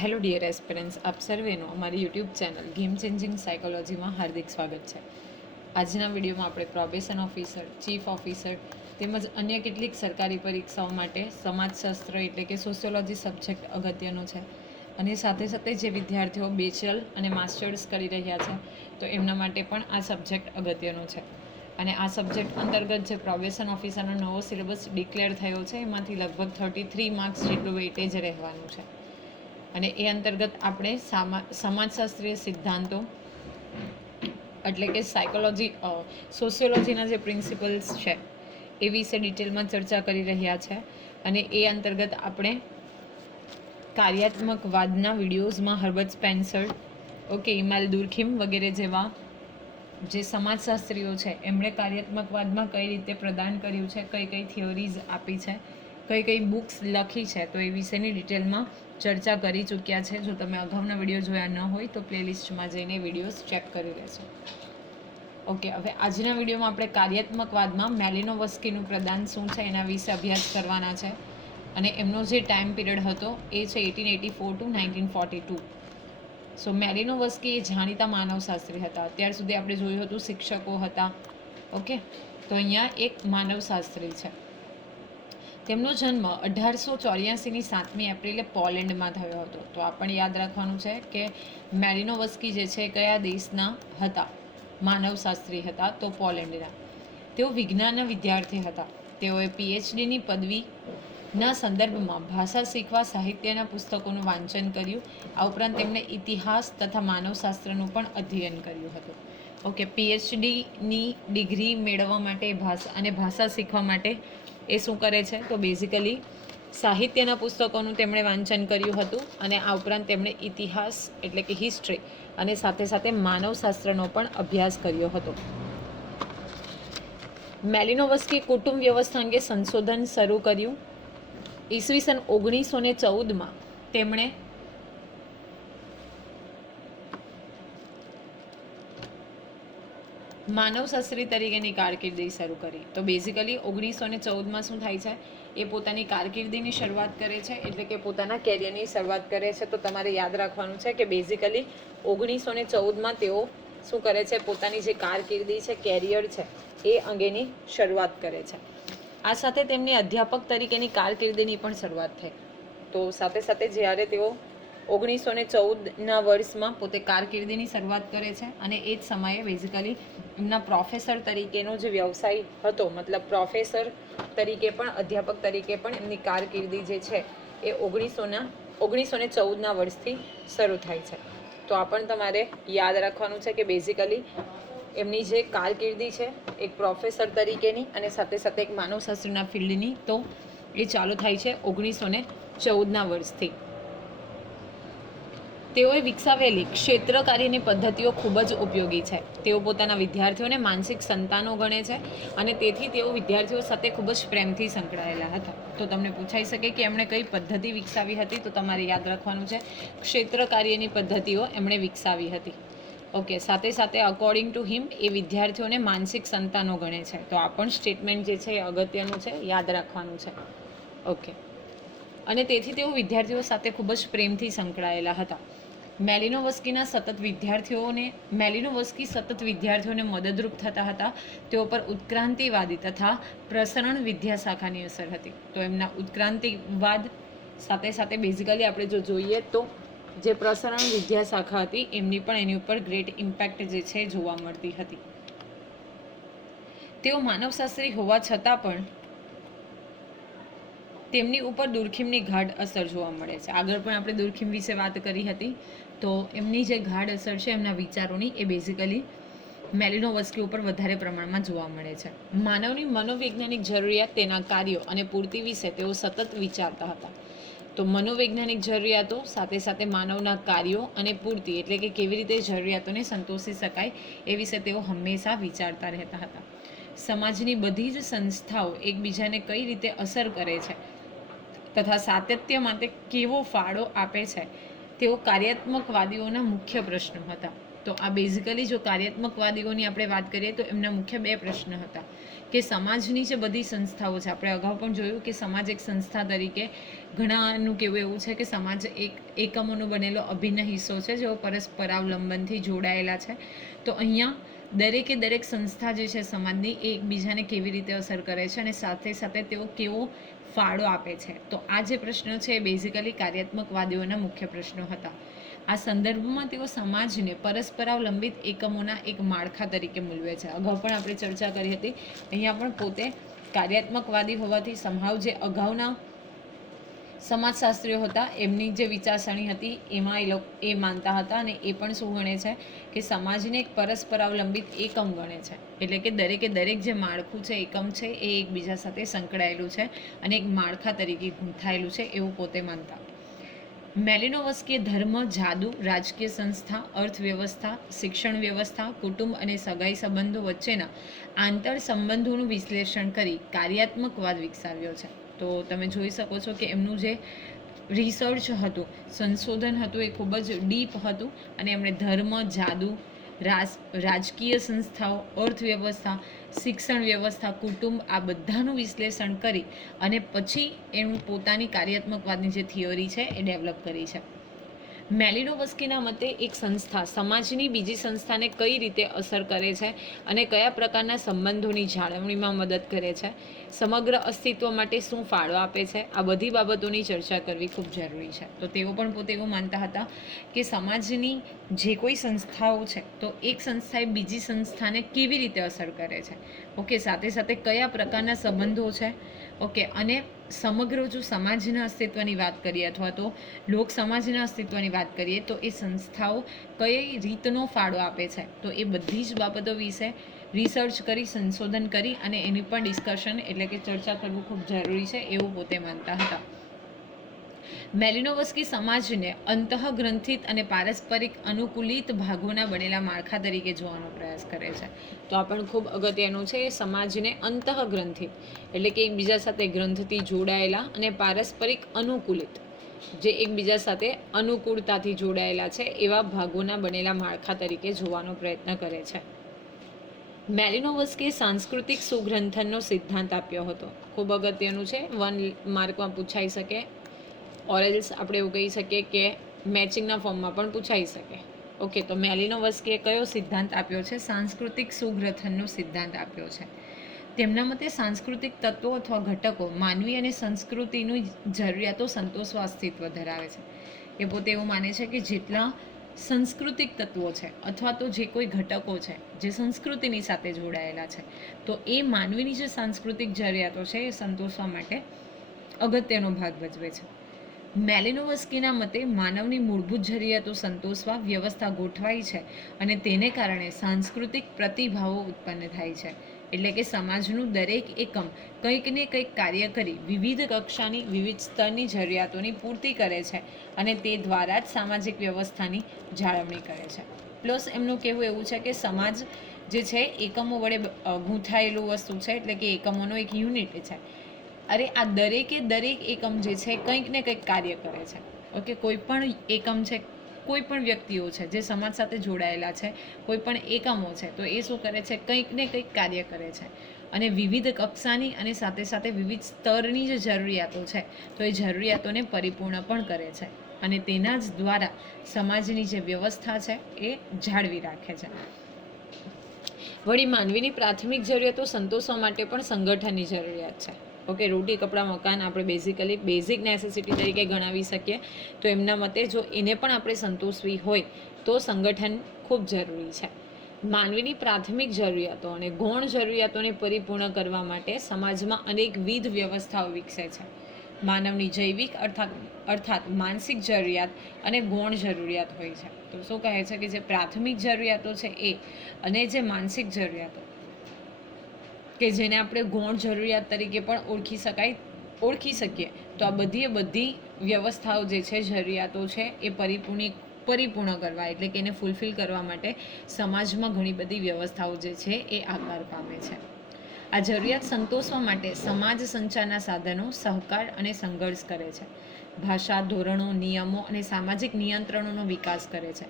Hello dear aspirants આપ સર્વેનું અમારી યુટ્યુબ ચેનલ ગેમ ચેન્જિંગ સાયકોલોજીમાં હાર્દિક સ્વાગત છે. આજના વિડીયોમાં આપણે પ્રોબેશન ઓફિસર ચીફ ઓફિસર તેમજ અન્ય કેટલીક સરકારી પરીક્ષાઓ માટે સમાજશાસ્ત્ર એટલે કે સોશિયોલોજી સબ્જેક્ટ અગત્યનો છે. અને સાથે સાથે જે વિદ્યાર્થીઓ બેચરલ અને માસ્ટર્સ કરી રહ્યા છે, તો એમના માટે પણ આ સબ્જેક્ટ અગત્યનો છે. અને આ સબ્જેક્ટ અંતર્ગત જે પ્રોબેશન ઓફિસરનો નવો સિલેબસ ડિક્લેર થયો છે, એમાંથી લગભગ થર્ટી થ્રી માર્ક્સ જેટલું વેઇટેજ રહેવાનું છે. અને એ અંતર્ગત આપણે સામા, સમાજશાસ્ત્રીય સિદ્ધાંતો, એટલે કે સાયકોલોજી સોશિયોલોજીના જે પ્રિન્સિપલ્સ છે, એ વિશે ડિટેલમાં ચર્ચા કરી રહ્યા છે. અને એ અંતર્ગત આપણે કાર્યાત્મકવાદના વિડીયોઝમાં Herbert Spencer, okay Emile Durkheim વગેરે જેવા જે સમાજશાસ્ત્રીઓ છે, એમણે કાર્યાત્મકવાદમાં કઈ રીતે પ્રદાન કર્યું છે કઈ કઈ થિયોરીઝ આપી છે કઈ કઈ બુક્સ લખી છે, તો એ વિશેની ડિટેલમાં ચર્ચા કરી ચૂક્યા છે. જો તમે અગાઉના વીડિયો જોયા ન હોય તો પ્લેલિસ્ટમાં જઈને વિડીયોઝ ચેક કરી લેશો ઓકે, હવે આજના વિડીયોમાં આપણે કાર્યાત્મકવાદમાં મેલિનોવસ્કીનું પ્રદાન શું છે એના વિશે અભ્યાસ કરવાના છે. અને એમનો જે ટાઈમ પીરિયડ હતો એ છે eighteen eighty four to nineteen forty two. So Malinowski એ જાણીતા માનવશાસ્ત્રી હતા. અત્યાર સુધી આપણે જોયું હતું શિક્ષકો હતા. ઓકે, તો અહીંયા એક માનવશાસ્ત્રી છે. તેમનો જન્મ અઢારસો ચોર્યાસીની સાતમી એપ્રિલે પોલેન્ડમાં થયો હતો. તો આપણને યાદ રાખવાનું છે કે મેરિનોવસ્કી જે છે કયા દેશના હતા? માનવશાસ્ત્રી હતા તો પોલેન્ડના. તેઓ વિજ્ઞાનના વિદ્યાર્થી હતા. તેઓએ પીએચડીની પદવીના સંદર્ભમાં ભાષા શીખવા, સાહિત્યના પુસ્તકોનું વાંચન કર્યું. આ ઉપરાંત તેમણે ઇતિહાસ તથા માનવશાસ્ત્રનું પણ અધ્યયન કર્યું હતું. ઓકે, પીએચડીની ડિગ્રી મેળવવા માટે ભાષા અને ભાષા શીખવા માટે એ શું કરે છે? તો બેઝિકલી સાહિત્યના પુસ્તકોનું તેમણે વાંચન કર્યું હતું અને આ ઉપરાંત તેમણે ઇતિહાસ એટલે કે હિસ્ટ્રી અને સાથે સાથે માનવશાસ્ત્રનો પણ અભ્યાસ કર્યો હતો. મેલિનોવસ્કી કુટુંબ વ્યવસ્થા અંગે સંશોધન શરૂ કર્યું. ઈસવીસન ઓગણીસો ને ચૌદમાં તેમણે માનવશાસ્ત્રી તરીકેની કારકિર્દી શરૂ કરી. તો બેઝિકલી ઓગણીસો ને ચૌદમાં શું થાય છે? એ પોતાની કારકિર્દીની શરૂઆત કરે છે, એટલે કે પોતાના કેરિયરની શરૂઆત કરે છે. તો તમારે યાદ રાખવાનું છે કે બેઝિકલી ઓગણીસો ને ચૌદમાં તેઓ શું કરે છે? પોતાની જે કારકિર્દી છે કેરિયર છે, એ અંગેની શરૂઆત કરે છે. આ સાથે તેમની અધ્યાપક તરીકેની કારકિર્દીની પણ શરૂઆત થઈ. તો સાથે સાથે જ્યારે તેઓ ઓગણીસો ને ચૌદના વર્ષમાં પોતે કારકિર્દીની શરૂઆત કરે છે અને એ જ સમયે બેઝિકલી એમના પ્રોફેસર તરીકેનો જે વ્યવસાય હતો, મતલબ પ્રોફેસર તરીકે પણ, અધ્યાપક તરીકે પણ એમની કારકિર્દી જે છે એ ઓગણીસોના ઓગણીસો ને ચૌદના વર્ષથી શરૂ થાય છે. તો આ પણ તમારે યાદ રાખવાનું છે કે બેઝિકલી એમની જે કારકિર્દી છે એક પ્રોફેસર તરીકેની અને સાથે સાથે એક માનવશાસ્ત્રના ફિલ્ડની તો એ ચાલુ થાય છે ઓગણીસો ને ચૌદના વર્ષથી. તેઓએ વિકસાવેલી ક્ષેત્ર કાર્યની પદ્ધતિઓ ખૂબ જ ઉપયોગી છે. તેઓ પોતાના વિદ્યાર્થીઓને માનસિક સંતાનો ગણે છે અને તેથી તેઓ વિદ્યાર્થીઓ સાથે ખૂબ જ પ્રેમથી સંકળાયેલા હતા. તો તમને પૂછાઈ શકે કે એમણે કઈ પદ્ધતિ વિકસાવી હતી? તો તમારે યાદ રાખવાનું છે ક્ષેત્ર કાર્યની પદ્ધતિઓ એમણે વિકસાવી હતી. ઓકે, સાથે સાથે અકોર્ડિંગ ટુ હિમ એ વિદ્યાર્થીઓને માનસિક સંતાનો ગણે છે. તો આ પણ સ્ટેટમેન્ટ જે છે એ અગત્યનું છે, યાદ રાખવાનું છે. ઓકે. અને તેથી તેઓ વિદ્યાર્થીઓ સાથે ખૂબ જ પ્રેમથી સંકળાયેલા હતા. મેલિનોવસ્કીના સતત વિદ્યાર્થીઓને, મેલિનોવસ્કી સતત વિદ્યાર્થીઓને મદદરૂપ થતા હતા. તેઓ પર ઉત્ક્રાંતિવાદી તથા પ્રસરણ વિદ્યાશાખાની અસર હતી. તો એમના ઉત્ક્રાંતિવાદ સાથે સાથે બેઝિકલી આપણે જો જોઈએ તો જે પ્રસરણ વિદ્યાશાખા હતી, એમની પણ એની ઉપર ગ્રેટ ઇમ્પેક્ટ જે છે જોવા મળતી હતી. તેઓ માનવશાસ્ત્રી હોવા છતાં પણ તેમની ઉપર દુર્ખીમની ગાઢ અસર જોવા મળે છે. આગળ પણ આપણે દુર્ખીમ વિશે વાત કરી હતી. તો એમની જે ગાઢ અસર છે એમના વિચારોની એ બેઝિકલી મેલિનોવસ્કી ઉપર વધારે પ્રમાણમાં જોવા મળે છે. માનવની મનોવૈજ્ઞાનિક જરૂરિયાત તેના કાર્યો અને પૂર્તિ વિશે તેઓ સતત વિચારતા હતા. તો મનોવૈજ્ઞાનિક જરૂરિયાતો સાથે સાથે માનવના કાર્યો અને પૂર્તિ એટલે કે કેવી રીતે જરૂરિયાતોને સંતોષી શકાય એ વિશે તેઓ હંમેશા વિચારતા રહેતા હતા. સમાજની બધી જ સંસ્થાઓ એકબીજાને કઈ રીતે અસર કરે છે તથા સાતત્ય માટે કેવો ફાળો આપે છે તેઓ કાર્યાત્મકવાદીઓના મુખ્ય પ્રશ્નો હતા. તો આ બેઝિકલી જો કાર્યાત્મકવાદીઓની આપણે વાત કરીએ તો એમના મુખ્ય બે પ્રશ્ન હતા. કે સમાજની જે બધી સંસ્થાઓ છે, આપણે અગાઉ પણ જોયું કે સમાજ એક સંસ્થા તરીકે ઘણાનું કેવું એવું છે કે સમાજ એક એકમોનો બનેલો અભિન્ન હિસ્સો છે, જેઓ પરસ્પરાવલંબનથી જોડાયેલા છે. તો અહીંયા દરેકે દરેક સંસ્થા જે છે, સમાજની એ એકબીજાને કેવી રીતે અસર કરે છે અને સાથે સાથે તેઓ કેવો ફાળો આપે છે. તો આ જે પ્રશ્નો છે એ બેઝિકલી કાર્યાત્મકવાદીઓના મુખ્ય પ્રશ્નો હતા. આ સંદર્ભમાં તેઓ સમાજને પરસ્પરાવલંબિત એકમોના એક માળખા તરીકે મૂલવે છે. અગાઉ પણ આપણે ચર્ચા કરી હતી. અહીંયા પણ પોતે કાર્યાત્મકવાદી હોવાથી સંભાવ જે અગાઉના સમાજશાસ્ત્રીઓ હતા. એમની જે વિચારસરણી હતી, એમાં એ લોકો, એ માનતા હતા અને એ પણ શું ગણે છે કે સમાજને એક પરસ્પરાવલંબિત એકમ ગણે છે. એટલે કે દરેકે દરેક જે માળખું છે, એકમ છે, એ એકબીજા સાથે સંકળાયેલું છે અને એક માળખા તરીકે ગૂંથાયેલું છે એવું પોતે માનતા. મેલિનોવસ્કીએ ધર્મ, જાદુ, રાજકીય સંસ્થા, અર્થવ્યવસ્થા, શિક્ષણ વ્યવસ્થા, કુટુંબ અને સગાઈ સંબંધો વચ્ચેના આંતર સંબંધોનું વિશ્લેષણ કરી કાર્યાત્મકવાદ વિકસાવ્યો છે. તો તમે જોઈ શકો છો કે એમનું જે રિસર્ચ હતું, સંશોધન હતું એ ખૂબ જ ડીપ હતું અને એમણે ધર્મ, જાદુ રાજ રાજકીય સંસ્થાઓ, અર્થવ્યવસ્થા, શિક્ષણ વ્યવસ્થા, કુટુંબ આ બધાનું વિશ્લેષણ કરી અને પછી એનું પોતાની કાર્યાત્મકવાદની જે થિયરી છે એ ડેવલપ કરી છે. મેલિનોવસ્કીના મતે એક સંસ્થા સમાજની બીજી સંસ્થાને કઈ રીતે અસર કરે છે અને કયા પ્રકારના સંબંધોની જાળવણીમાં મદદ કરે છે? સમગ્ર અસ્તિત્વ માટે શું ફાળો આપે છે? આ બધી બાબતોની ચર્ચા કરવી ખૂબ જરૂરી છે. તો તેઓ પણ પોતે એવું માનતા હતા કે સમાજની જે કોઈ સંસ્થાઓ છે, તો એક સંસ્થાએ બીજી સંસ્થાને કેવી રીતે અસર કરે છે? ઓકે, સાથે સાથે કયા પ્રકારના સંબંધો છે? ઓકે, અને સમગ્ર જો સમાજના અસ્તિત્વની વાત કરીએ અથવા તો લોક સમાજના અસ્તિત્વની વાત કરીએ, તો એ સંસ્થાઓ કઈ રીતનો ફાળો આપે છે? તો એ બધી જ બાબતો વિશે રિસર્ચ કરી, સંશોધન કરી અને એની પણ ડિસ્કશન એટલે કે ચર્ચા કરવું ખૂબ જરૂરી છે, એવું પોતે માનતા હતા. મેલિનોવસ્કી સમાજને અંતઃગ્રંથિત અને પારસ્પરિક અનુકૂલિત ભાગોના બનેલા માળખા તરીકે જોવાનો પ્રયાસ કરે છે. તો આ પણ ખૂબ અગત્યનું છે સમાજને અંતઃગ્રંથિત, એટલે કે એકબીજા સાથે ગ્રંથથી જોડાયેલા અને પારસ્પરિક અનુકૂલિત, જે એકબીજા સાથે અનુકૂળતાથી જોડાયેલા છે એવા ભાગોના બનેલા માળખા તરીકે જોવાનો પ્રયત્ન કરે છે. મેલિનોવસ્કે સાંસ્કૃતિક સુગ્રંથનનો સિદ્ધાંત આપ્યો હતો. ખૂબ અગત્યનું છે, વન માર્કમાં પૂછાઈ શકે ઓરેલ્સ આપણે એવું કહી શકીએ કે મેચિંગના ફોર્મમાં પણ પૂછાઈ શકે. ઓકે તો મેલિનોવસ્કીએ કયો સિદ્ધાંત આપ્યો છે? સાંસ્કૃતિક સુગ્રથનનો સિદ્ધાંત આપ્યો છે. તેમના મતે સાંસ્કૃતિક તત્વો અથવા ઘટકો માનવી અને સંસ્કૃતિની જરૂરિયાતો સંતોષવા અસ્તિત્વ ધરાવે છે. એ પોતે એવું માને છે કે જેટલા સાંસ્કૃતિક તત્વો છે અથવા તો જે કોઈ ઘટકો છે જે સંસ્કૃતિની સાથે જોડાયેલા છે, તો એ માનવીની જે સાંસ્કૃતિક જરૂરિયાતો છે એ સંતોષવા માટે અગત્યનો ભાગ ભજવે છે. મેલિનોવસ્કીના મતે માનવની મૂળભૂત જરૂરિયાતો સંતોષવા વ્યવસ્થા ગોઠવાઈ છે અને તેને કારણે સાંસ્કૃતિક પ્રતિભાવો ઉત્પન્ન થાય છે. એટલે કે સમાજનું દરેક એકમ કંઈક ને કંઈક કાર્ય કરી વિવિધ કક્ષાની, વિવિધ સ્તરની જરૂરિયાતોની પૂર્તિ કરે છે અને તે દ્વારા જ સામાજિક વ્યવસ્થાની જાળવણી કરે છે. પ્લસ એમનું કહેવું એવું છે કે સમાજ જે છે, એકમો વડે ગૂંથાયેલું વસ્તુ છે, એટલે કે એકમોનો એક યુનિટ છે. અરે આ દરેકે દરેક એકમ જે છે કંઈક ને કંઈક કાર્ય કરે છે. ઓકે, કોઈ પણ એકમ છે, કોઈ પણ વ્યક્તિઓ છે, જે સમાજ સાથે જોડાયેલા છે, કોઈ પણ એકમો છે, તો એ શું કરે છે? કંઈક ને કંઈક કાર્ય કરે છે. અને વિવિધ કક્ષાની અને સાથે સાથે વિવિધ સ્તરની જે જરૂરિયાતો છે, તો એ જરૂરિયાતોને પરિપૂર્ણ પણ કરે છે. અને તેના જ દ્વારા સમાજની જે વ્યવસ્થા છે, એ જાળવી રાખે છે. વળી માનવીની પ્રાથમિક જરૂરિયાતો સંતોષવા માટે પણ સંગઠનની જરૂરિયાત છે. ઓકે, રોટી, કપડાં, મકાન આપણે બેઝિકલી બેઝિક નેસેસિટી તરીકે ગણાવી શકીએ. તો એમના મતે જો એને પણ આપણે સંતોષવી હોય, તો સંગઠન ખૂબ જરૂરી છે. માનવીની પ્રાથમિક જરૂરિયાતો અને ગૌણ જરૂરિયાતોને પરિપૂર્ણ કરવા માટે સમાજમાં અનેકવિધ વ્યવસ્થાઓ વિકસે છે. માનવની જૈવિક અર્થાત અર્થાત માનસિક જરૂરિયાત અને ગૌણ જરૂરિયાત હોય છે. તો શું કહે છે કે જે પ્રાથમિક જરૂરિયાતો છે એ અને જે માનસિક જરૂરિયાતો કે જેને આપણે ગૌણ જરૂરિયાત તરીકે પણ ઓળખી શકાય, ઓળખી શકીએ. તો આ બધી બધી વ્યવસ્થાઓ જે છે, જરૂરિયાતો છે, એ પરિપૂર્ણ પરિપૂર્ણ કરવા એટલે કે એને ફૂલફિલ કરવા માટે સમાજમાં ઘણી બધી વ્યવસ્થાઓ જે છે, એ આકાર પામે છે. આ જરૂરિયાત સંતોષવા માટે સમાજ સંચારના સાધનો સહકાર અને સંઘર્ષ કરે છે. ભાષા, ધોરણો, નિયમો અને સામાજિક નિયંત્રણોનો વિકાસ કરે છે.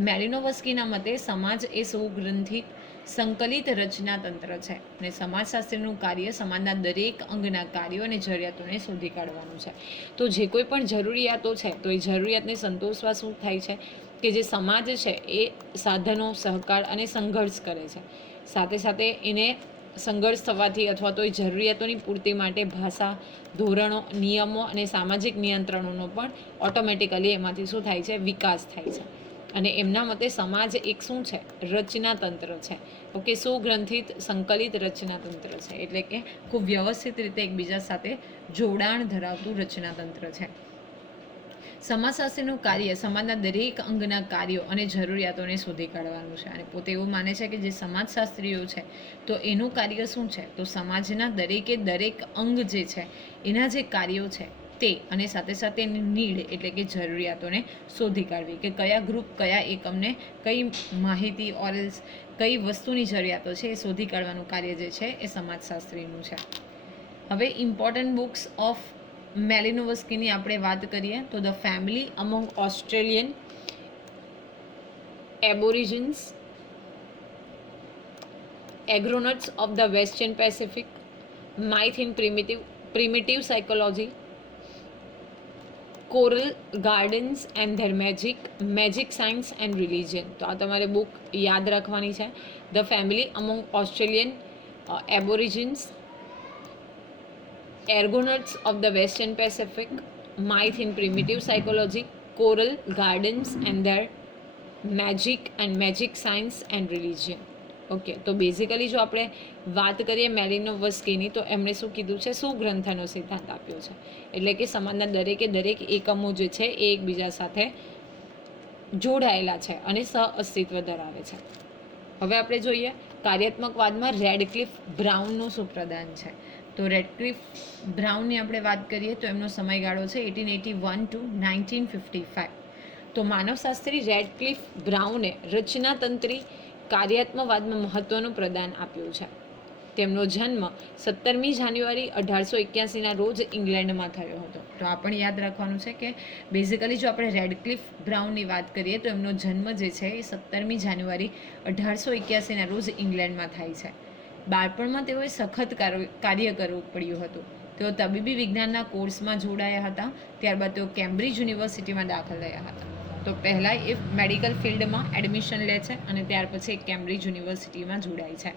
મેલિનોવસ્કીના મતે સમાજ એ સુગ્રંથિત સંકલિત રચના તંત્ર છે અને સમાજશાસ્ત્રીનું કાર્ય સમાજના દરેક અંગના કાર્યો અને જરૂરિયાતોને શોધી કાઢવાનું છે. તો જે કોઈ પણ જરૂરિયાતો છે, તો એ જરૂરિયાતને સંતોષવા શું થાય છે કે જે સમાજ છે, એ સાધનો, સહકાર અને સંઘર્ષ કરે છે. સાથે સાથે એને સંઘર્ષ થવાથી અથવા તો એ જરૂરિયાતોની પૂર્તિ માટે ભાષા, ધોરણો, નિયમો અને સામાજિક નિયંત્રણોનો પણ ઓટોમેટિકલી એમાંથી શું થાય છે, વિકાસ થાય છે. અને એમના મતે સમાજ એક શું છે? રચના તંત્ર છે. ઓકે, સુગ્રંથિત, સંકલિત રચના તંત્ર છે. એટલે કે ખૂબ વ્યવસ્થિત રીતે એકબીજા સાથે જોડાણ ધરાવતું રચના તંત્ર છે. સમાજશાસ્ત્રીનું કાર્ય, સમાજના દરેક અંગના કાર્યો અને જરૂરિયાતોને શોધી કાઢવાનું છે. અને પોતે એવું માને છે કે જે સમાજશાસ્ત્રીઓ છે, તો એનું કાર્ય શું છે? તો સમાજના દરેકે દરેક અંગ જે છે, એના જે કાર્યો છે તે અને સાથે સાથે એની નીડ એટલે કે જરૂરિયાતોને શોધી કાઢવી કે કયા ગ્રુપ કયા એકમને કઈ માહિતી ઓરેલ્સ કઈ વસ્તુની જરૂરિયાતો છે એ શોધી કાઢવાનું કાર્ય જે છે એ સમાજશાસ્ત્રીનું છે. હવે ઇમ્પોર્ટન્ટ બુક્સ ઓફ મેલિનોવસ્કીની આપણે વાત કરીએ તો the family among Australian Aborigines argonauts of the Western Pacific myth in primitive primitive psychology coral gardens and their magic magic science and religion તો આ તમારે બુક યાદ રાખવાની છે the family among Australian aborigines ergonauts of the western pacific myth in primitive psychology coral gardens and their magic and magic science and religion okay તો basically જો આપણે વાત કરીએ મેલિનોવસ્કીની તો એમણે શું કીધું છે? સુગ્રંથનો સિદ્ધાંત આપ્યો છે? એટલે કે સમાજના દરેકે દરેક એકમો જે છે, એ એકબીજા સાથે જોડાયેલા છે અને સહ અસ્તિત્વ ધરાવે છે. હવે આપણે જોઈએ, કાર્યાત્મકવાદમાં રેડક્લિફ બ્રાઉનનું શું પ્રદાન છે? તો રેડક્લિફ બ્રાઉનની આપણે વાત કરીએ, તો એમનો સમયગાળો છે eighteen eighty one to nineteen fifty five તો માનવશાસ્ત્રી રેડક્લિફ બ્રાઉને રચનાતંત્રી કાર્યાત્મકવાદમાં મહત્ત્વનું પ્રદાન આપ્યું છે. તેમનો જન્મ સત્તરમી જાન્યુઆરી અઢારસો એક્યાસીના રોજ ઇંગ્લેન્ડમાં થયો હતો. તો આ પણ યાદ રાખવાનું છે કે બેઝિકલી જો આપણે રેડક્લિફ બ્રાઉનની વાત કરીએ તો એમનો જન્મ જે છે એ સત્તરમી જાન્યુઆરી અઢારસો એક્યાસીના રોજ ઇંગ્લેન્ડમાં થાય છે. બાળપણમાં તેઓએ સખત કાર્ય કરવું પડ્યું હતું. તેઓ તબીબી વિજ્ઞાનના કોર્સમાં જોડાયા હતા. ત્યારબાદ તેઓ કેમ્બ્રિજ યુનિવર્સિટીમાં દાખલ થયા હતા. તો પહેલાં એ મેડિકલ ફિલ્ડમાં એડમિશન લે છે અને ત્યાર પછી કેમ્બ્રિજ યુનિવર્સિટીમાં જોડાય છે.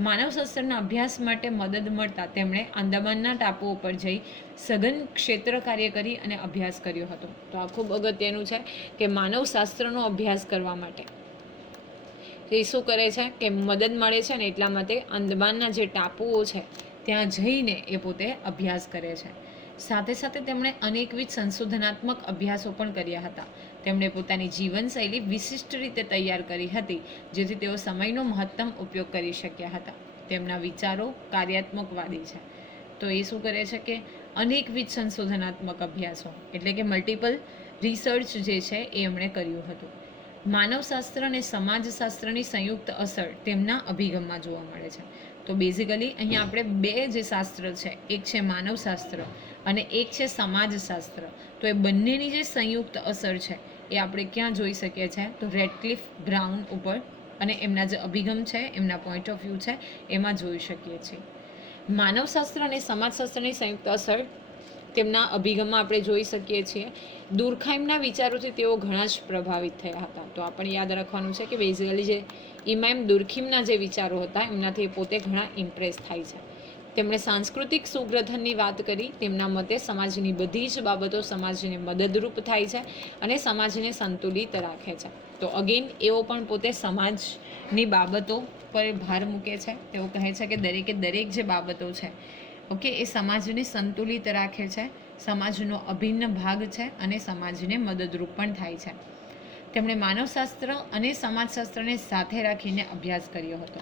માનવશાસ્ત્રના અભ્યાસ માટે મદદ મળતા તેમણે આંદામાનના ટાપુઓ પર જઈ સઘન ક્ષેત્ર કાર્ય કરી અને અભ્યાસ કર્યો હતો. તો આ ખૂબ અગત્યનું છે કે માનવશાસ્ત્રનો અભ્યાસ કરવા માટે. એ શું કરે છે કે મદદ મળે છે ને એટલા માટે અંદમાનના જે ટાપુઓ છે, ત્યાં જઈને એ પોતે અભ્યાસ કરે છે. સાથે સાથે તેમણે અનેકવિધ સંશોધનાત્મક અભ્યાસો પણ કર્યા હતા. તેમણે પોતાની જીવનશૈલી વિશિષ્ટ રીતે તૈયાર કરી હતી, જેથી તેઓ સમયનો મહત્તમ ઉપયોગ કરી શક્યા હતા. તેમના વિચારો કાર્યાત્મકવાદી છે. તો એ શું કરે છે કે અનેકવિધ સંશોધનાત્મક અભ્યાસો, એટલે કે મલ્ટિપલ રિસર્ચ જે છે એ એમણે કર્યું હતું. માનવશાસ્ત્ર અને સમાજશાસ્ત્રની સંયુક્ત અસર તેમના અભિગમમાં જોવા મળે છે. તો બેઝિકલી અહીંયા આપણે બે જે શાસ્ત્ર છે, એક છે માનવશાસ્ત્ર અને એક છે સમાજશાસ્ત્ર. તો એ બંનેની જે સંયુક્ત અસર છે એ આપણે ક્યાં જોઈ શકીએ છીએ? તો રેડક્લિફ બ્રાઉન ઉપર અને એમના જે અભિગમ છે, એમના પોઈન્ટ ઓફ વ્યૂ છે, એમાં જોઈ શકીએ છીએ. માનવશાસ્ત્ર અને સમાજશાસ્ત્રની સંયુક્ત અસર તેમના અભિગમમાં આપણે જોઈ શકીએ છીએ. દુર્ખાઈમના વિચારોથી તેઓ ઘણા જ પ્રભાવિત થયા હતા. તો આપણે યાદ રાખવાનું છે કે બેઝિકલી જે ઇમામ દુર્ખીમના જે વિચારો હતા, એમનાથી પોતે ઘણા ઇમ્પ્રેસ થાય છે. તેમણે સાંસ્કૃતિક સુગ્રથનની વાત કરી. તેમના મતે સમાજની બધી જ બાબતો સમાજને મદદરૂપ થાય છે અને સમાજને સંતુલિત રાખે છે. તો અગેન એઓ પણ પોતે સમાજની બાબતો પર ભાર મૂકે છે. તેઓ કહે છે કે દરેકે દરેક જે બાબતો છે, ઓકે, એ સમાજને સંતુલિત રાખે છે, સમાજનો અભિન્ન ભાગ છે અને સમાજને મદદરૂપ પણ થાય છે. તેમણે માનવશાસ્ત્ર અને સમાજશાસ્ત્રને સાથે રાખીને અભ્યાસ કર્યો હતો.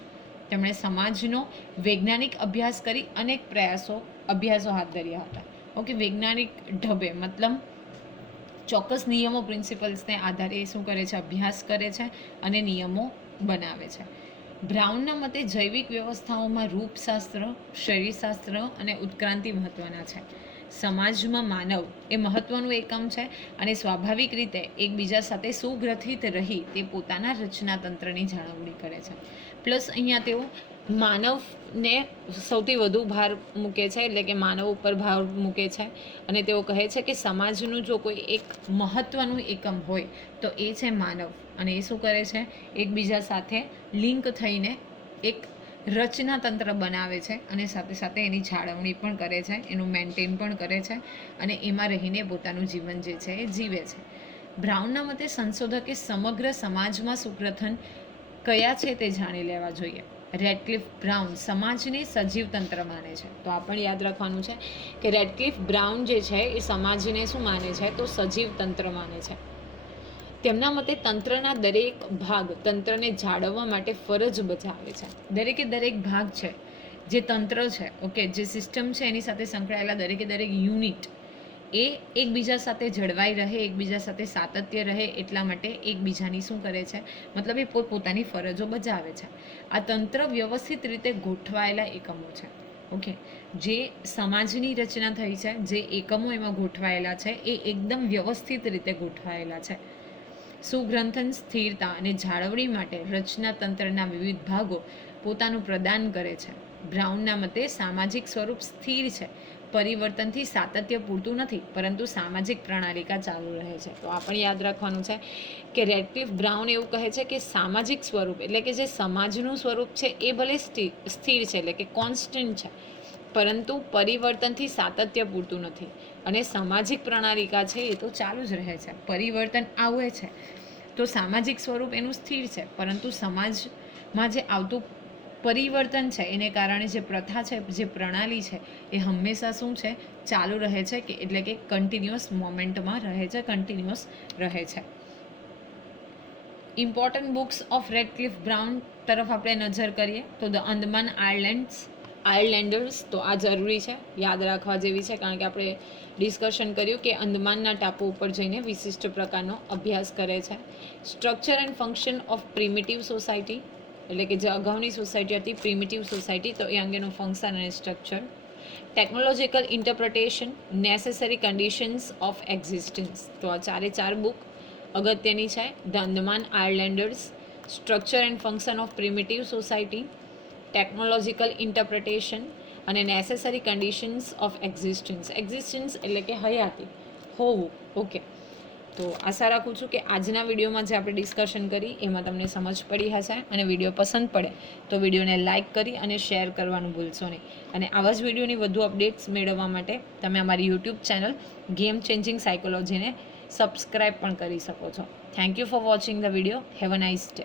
તેમણે સમાજનો વૈજ્ઞાનિક અભ્યાસ કરી અનેક પ્રયાસો, અભ્યાસો હાથ ધર્યા હતા. ઓકે, વૈજ્ઞાનિક ઢબે, મતલબ ચોક્કસ નિયમો પ્રિન્સિપલ્સને આધારે શું કરે છે, અભ્યાસ કરે છે અને નિયમો બનાવે છે. બ્રાઉનના મતે જૈવિક વ્યવસ્થાઓમાં રૂપશાસ્ત્ર, શરીરશાસ્ત્ર અને ઉત્ક્રાંતિ મહત્વના છે. સમાજમાં માનવ એ મહત્વનું એકમ છે અને સ્વાભાવિક રીતે એકબીજા સાથે સુગ્રથિત રહી તે પોતાના રચનાતંત્રની જાળવણી કરે છે. પ્લસ અહીંયા તેઓ માનવને સૌથી વધુ ભાર મૂકે છે એટલે કે માનવ ઉપર ભાર મૂકે છે અને તેઓ કહે છે કે સમાજનું જો કોઈ એક મહત્વનું એકમ હોય તો એ છે માનવ અને એ શું કરે છે? એકબીજા સાથે લિંક થઈને એક રચના તંત્ર બનાવે છે અને સાથે સાથે એની જાળવણી પણ કરે છે, એનું મેન્ટેન પણ કરે છે અને એમાં રહીને પોતાનું જીવન જે છે એ જીવે છે. બ્રાઉનના મતે સંશોધકે સમગ્ર સમાજમાં સુગ્રથન કયા છે તે જાણી લેવા જોઈએ. રેડક્લિફ બ્રાઉન સમાજને સજીવ તંત્ર માને છે. તો આ પણ યાદ રાખવાનું છે કે રેડક્લિફ બ્રાઉન જે છે એ સમાજને શું માને છે? તો સજીવ તંત્ર માને છે. તેમના મતે તંત્રના દરેક ભાગ તંત્રને જાળવવા માટે ફરજ બજાવે છે. દરેકે દરેક ભાગ છે, જે તંત્ર છે, ઓકે, જે સિસ્ટમ છે એની સાથે સંકળાયેલા દરેકે દરેક યુનિટ, એ એકબીજા સાથે જળવાઈ રહે, એકબીજા સાથે સાતત્ય રહે એટલા માટે એકબીજાની શું કરે છે? મતલબ એ પોતપોતાની ફરજો બજાવે છે. આ તંત્ર વ્યવસ્થિત રીતે ગોઠવાયેલા એકમો છે, ઓકે. જે સમાજની રચના થઈ છે, જે એકમો એમાં ગોઠવાયેલા છે, એ એકદમ વ્યવસ્થિત રીતે ગોઠવાયેલા છે. સુગ્રંથન, સ્થિરતા અને જાળવણી માટે રચના તંત્રના વિવિધ ભાગો પોતાનું પ્રદાન કરે છે. બ્રાઉનના મતે સામાજિક સ્વરૂપ સ્થિર છે. પરિવર્તનથી સાતત્ય પૂરતું નથી, પરંતુ સામાજિક પ્રણાલિકા ચાલુ રહે છે. તો આ પણ યાદ રાખવાનું છે કે રેડક્લિફ બ્રાઉન એવું કહે છે કે સામાજિક સ્વરૂપ એટલે કે જે સમાજનું સ્વરૂપ છે એ ભલે સ્થિ- સ્થિર છે એટલે કે કોન્સ્ટન્ટ છે. પરંતુ પરિવર્તનથી સાતત્ય પૂરતું નથી. અને સામાજિક પ્રણાલિકા છે એ તો ચાલુ જ રહે છે. પરિવર્તન આવે છે. તો સામાજિક સ્વરૂપ એનું સ્થિર છે. પરંતુ સમાજમાં જે આવતું પરિવર્તન છે, એને કારણે જે પ્રથા છે, જે પ્રણાલી છે, એ હંમેશા શું છે? ચાલુ રહે છે કે એટલે કે કન્ટિન્યુઅસ મોમેન્ટમાં રહે છે કન્ટિન્યુઅસ રહે છે. Important books of Radcliffe Brown તરફ આપણે નજર કરીએ તો ધ અંદમાન આયર્લેન્ડ્સ આયર્લેન્ડર્સ તો આ જરૂરી છે, યાદ રાખવા જેવી છે, કારણ કે આપણે ડિસ્કશન કર્યું કે અંદમાનના ટાપુ ઉપર જઈને વિશિષ્ટ પ્રકારનો અભ્યાસ કરે છે. Structure and function of primitive society એટલે કે જે અગાઉની સોસાયટી હતી પ્રિમિટિવ સોસાયટી તો એ અંગેનું ફંક્શન અને structure technological interpretation necessary conditions of existence તો આ ચારે ચાર બુક અગત્યની છે. The Andaman islanders structure and function of primitive society technological interpretation અને necessary conditions of existence existence એટલે કે હયાતી, હોવું. ઓકે તો આશા રાખું છું કે આજના વિડીયોમાં જે આપણે ડિસ્કશન કરી, એમાં તમને સમજ પડી હશે અને વીડિયો પસંદ પડે, તો વિડીયોને લાઇક કરી અને શેર કરવાનું ભૂલશો નહીં. અને આવા જ વિડીયોની વધુ અપડેટ્સ મેળવવા માટે તમે અમારી યુટ્યુબ ચેનલ ગેમ ચેન્જિંગ સાયકોલોજીને સબસ્ક્રાઇબ પણ કરી શકો છો. Thank you for watching the video have a nice day